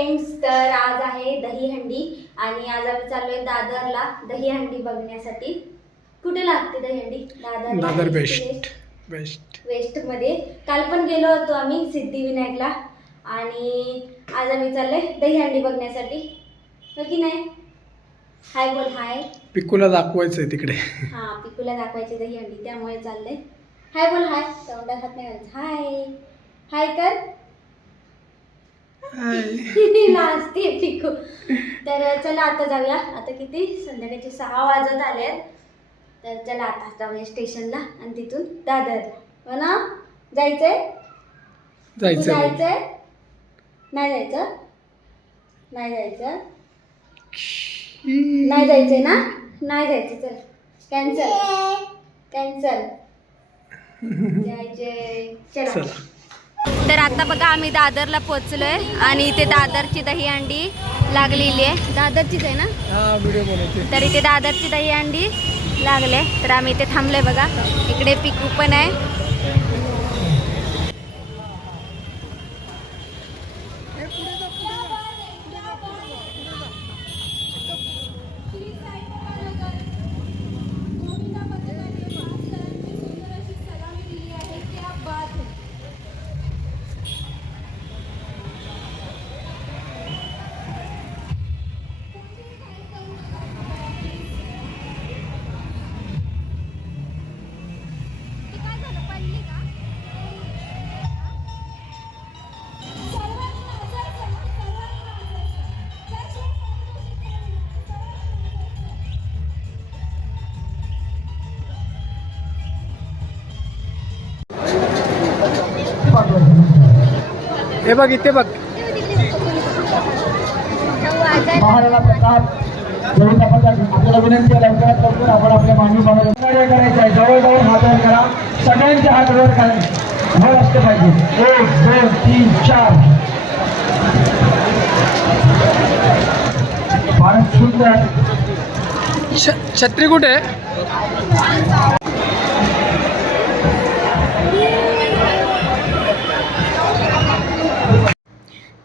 Friends तर आज आहे दहीहंडी आणि आज आम्ही चाललोय दादरला दहीहंडी बघण्यासाठी. कुठे लागते दहीहंडी दादर दादर बेस्ट बेस्ट वेस्टमध्ये काल पण गेलो होतो आम्ही सिद्धिविनायकला आणि आज आम्ही चाललोय दहीहंडी बघण्यासाठी. हो की नाही? हाय बोल हाय. पिकूला दाखवायचंय तिकडे. हा पिकूला दाखवायची दहीहंडी त्यामुळे चाललंय. हाय बोल हाय. तोंडात हात नाही घालायचं. हाय. हाय कर. नाचते पिकू. तर चला आता जाऊया. आता किती? संध्याकाळचे सहा वाजत आले तर चला आता जाऊया स्टेशनला आणि तिथून दादरला. हो ना? जायचंय? जायचं जायचंय? नाही जायचं? नाही जायचं? नाही जायचंय ना? नाही जायचं चल. कॅन्सल कॅन्सल जायचंय. चला. चला. तर आता बघा आम्ही दादरला पोचलोय आणि इथे दादरची दहीहंडी लागलेली आहे. दादरचीच आहे ना? हा तर इथे दादरची दहीहंडी लागले. तर आम्ही इथे थांबलोय बघा. इकडे पिकू पण आहे. हे बघ इथे बघ. विनंती आहे लवकरात लवकर आपण आपल्या मानवी मानव कार्य करायचं आहे. जवळजवळ करा. सगळ्यांचे हात वर करा वर असले पाहिजे. एक दोन तीन चार. सुंदर. छ- छत्री कुठे?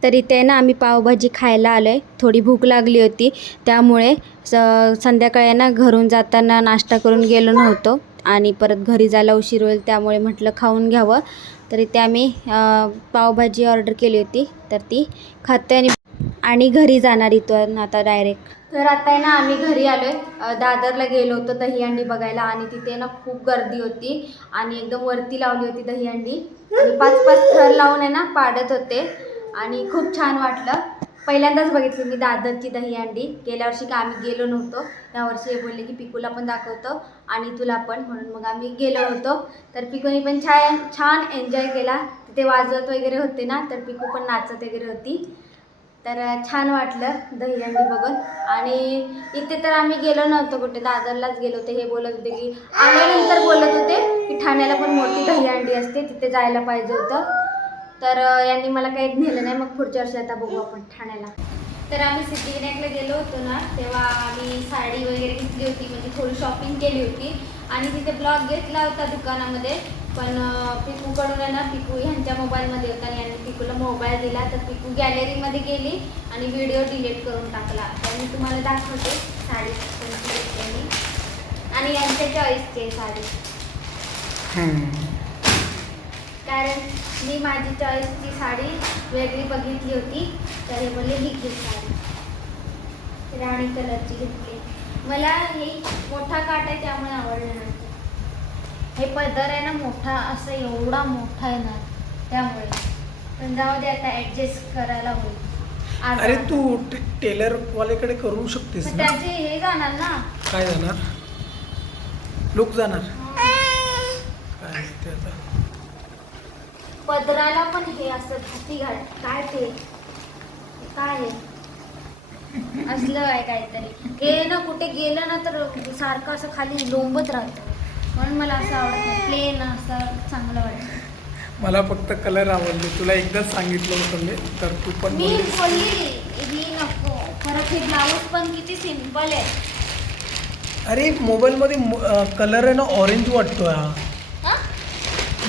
तर इथे ना आम्ही पावभाजी खायला आलो आहे थोडी भूक लागली होती. त्यामुळे स संध्याकाळी ना घरून जाताना नाश्ता करून गेलो नव्हतो. आणि परत घरी जायला उशीर होईल त्यामुळे म्हटलं खाऊन घ्यावं. तर इथे आम्ही पावभाजी ऑर्डर केली होती. तर ती खाते आणि आणि घरी जाणार इथून आता डायरेक्ट. तर आता आहे ना आम्ही घरी आलो आहे दादरला गेलो होतो दहीहंडी बघायला आणि तिथे ना खूप गर्दी होती. आणि एकदम वरती लावली होती दहीहंडी आणि पाच पाच थर लावून आहे ना पाडत होते. आणि खूप छान वाटलं. पहिल्यांदाच बघितली मी दादरची दहीहंडी गेल्या वर्षी का आम्ही गेलो नव्हतो यावर्षी हे बोलले की पिकूला पण दाखवतो आणि तुला पण म्हणून मग आम्ही गेलो होतो. तर पिकूने पण छान छान एन्जॉय केला. तिथे वाजवत वगैरे होते ना तर पिकू पण नाचत वगैरे होती. तर छान वाटलं दहीहंडी बघून. आणि इथे तर आम्ही गेलो नव्हतो कुठे दादरलाच गेलो होते. हे बोलत होते की आल्यानंतर बोलत होते की ठाण्याला पण मोठी दहीहंडी असते तिथे जायला पाहिजे होतं. तर यांनी मला काहीच नेलं नाही. मग पुढच्या वर्षी आता बघू आपण ठाण्याला. तर आम्ही सिद्धिविनायकला गेलो होतो ना तेव्हा आम्ही साडी वगैरे घेतली होती. म्हणजे थोडी शॉपिंग केली होती. आणि तिथे ब्लॉग घेतला होता दुकानामध्ये. पण पिकूकडून आहे ना पिकू ह्यांच्या मोबाईलमध्ये होता आणि यांनी पिकूला मोबाईल दिला. तर पिकू गॅलरीमध्ये गेली आणि व्हिडिओ डिलीट करून टाकला. तर मी तुम्हाला दाखवते साडी आणि यांच्या चॉईसची साडी. कारण मी माझी चॉईसची साडी वेगळी बघितली होती तर हे बोलले ही घे साडी. राणी कलरची घेतली. मला हे मोठा काट आहे त्यामुळे आवडलं नाही. हे पदर आहे ना मोठा असं एवढा मोठा आहे ना त्यामुळे. पण जाऊ दे आता ॲडजस्ट करायला होईल. अरे तू टेलर वाल्याकडे करू शकतेस त्याचे हे जाणार ना. काय जाणार? लुक जाणार काय ते आता पदराला पण हे असं हाती घाट काय ते? काय आहे? असलं आहे काहीतरी. हे ना कुठे गेलं ना तर सारखं असं खाली लोंबत राहतं. म्हणून मला असं आवडत. नाही प्लेन असं चांगलं वाटतं. मला फक्त कलर आवडले. तुला एकदाच सांगितलं होतं मी तर तू पण मी. बोलली. ही नको. परत हे ब्लाऊज पण किती सिंपल आहे. अरे मोबाईलमध्ये कलर आहे ना ऑरेंज वाटतो हा?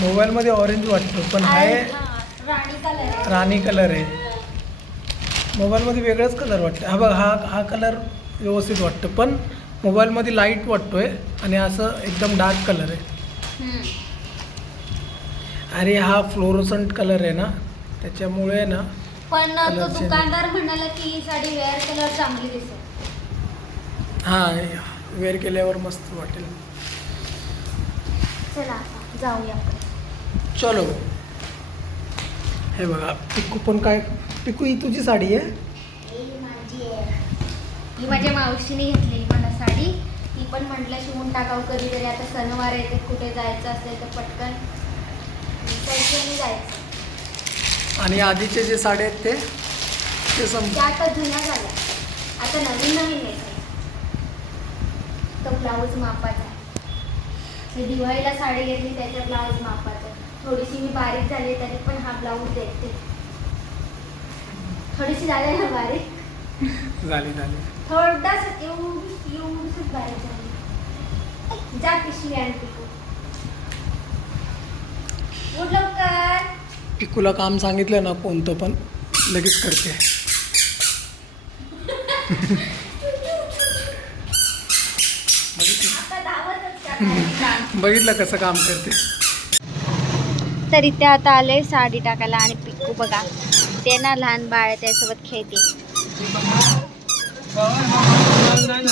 मोबाईलमध्ये ऑरेंज वाटतो पण आहे, आहे हा, राणी कलर आहे. आहे. मोबाईलमध्ये वेगळाच कलर वाटतं हा बघ हा हा कलर व्यवस्थित वाटतं पण मोबाईलमध्ये लाइट वाटतोय आणि असं एकदम डार्क कलर आहे. अरे हा फ्लोरोसंट कलर आहे ना त्याच्यामुळे ना पण तो. दुकानदार म्हणाला की ही साडी वेअर कलर चांगली दिसत हां वेअर केल्यावर मस्त वाटेल. चला जाऊया चलो. हे बघा पिकू पण काय पिकू ही तुझी साडी आहे? ही माझी आहे. ही माझ्या मावशीने घेतलेली मला साडी. ती पण म्हटलं शिवून टाकावं कधीतरी आता सणवार येते कुठे जायचं असेल तर पटकन. जायचं. आणि आधीचे जे साडे आहेत ते? ते सम त्या आता जुन्या झाल्या. आता नवीन नवीन येते तो ब्लाऊज मापाचा आहे. मी दिवाळीला साडी घेतली त्याच्या ब्लाऊज मापाचा आहे. थोडीशी मी बारीक झाली तरी पण हा ब्लाऊज देते थोडीशी झाली ना बारीक? झाली झाली. थोडासा एवढी एवढीच बारीक झाली. जा पिशवी आणते तू उठ लवकर पिकूला काम सांगितलं ना कोणतं पण लगेच करते. बघितलं कसं काम करते. तर इथे आता आले साडी टाकायला आणि पिक्कू बघा. ते ना लहान बाळ आहे त्यासोबत खेळते.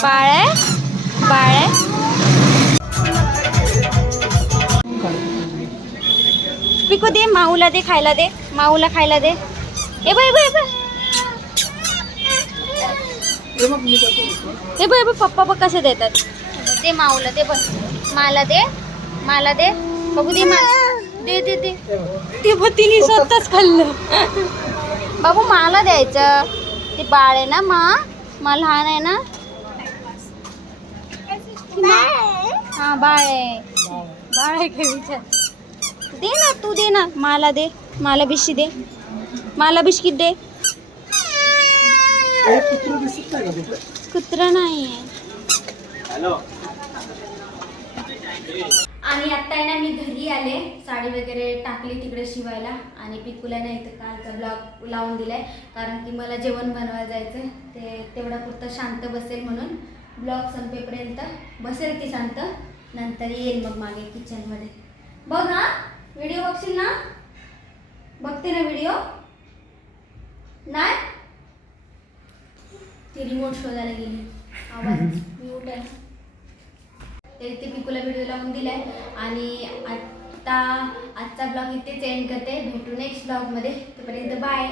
बाळ आहे? बाळ आहे? पिकू दे माऊला दे खायला दे. माऊला खायला दे. ए बाय बाय बाय हे बघ पप्पा बघ कसे देतात. दे माऊला दे बघ. मला दे मला दे. बघू दे मला. दे दे दे. ते पण तिने स्वतःच खाल्लं. बाबू मला द्यायचं. ते बाळ आहे ना मा? मा लहान आहे ना? हा बाळ आहे. बाळ आहे का विचार? दे ना तू दे ना. मला दे. मला बिशी दे. मला बिस्किट दे. कुत्रा नाही आणि आत्ता आहे ना मी घरी आले. साडी वगैरे टाकली तिकडे शिवायला आणि पिकूला ना इथं कालचा ब्लॉग लावून दिलाय. कारण की मला जेवण बनवायला जायचं ते तेवढा पुरतं शांत बसेल म्हणून. ब्लॉग संपेपर्यंत बसेल ती शांत. नंतर येईल मग मागे किचनमध्ये बघ हा व्हिडिओ बघशील ना? बघते ना व्हिडिओ नाही? ती रिमोट शोधायला गेली. आवाज. म्यूट आहे ते ते पिकूला व्हिडिओ लावून दिलाय. आणि आत्ता आजचा ब्लॉग इथेच एंड करते. भेटू नेक्स्ट ब्लॉगमध्ये तोपर्यंत बाय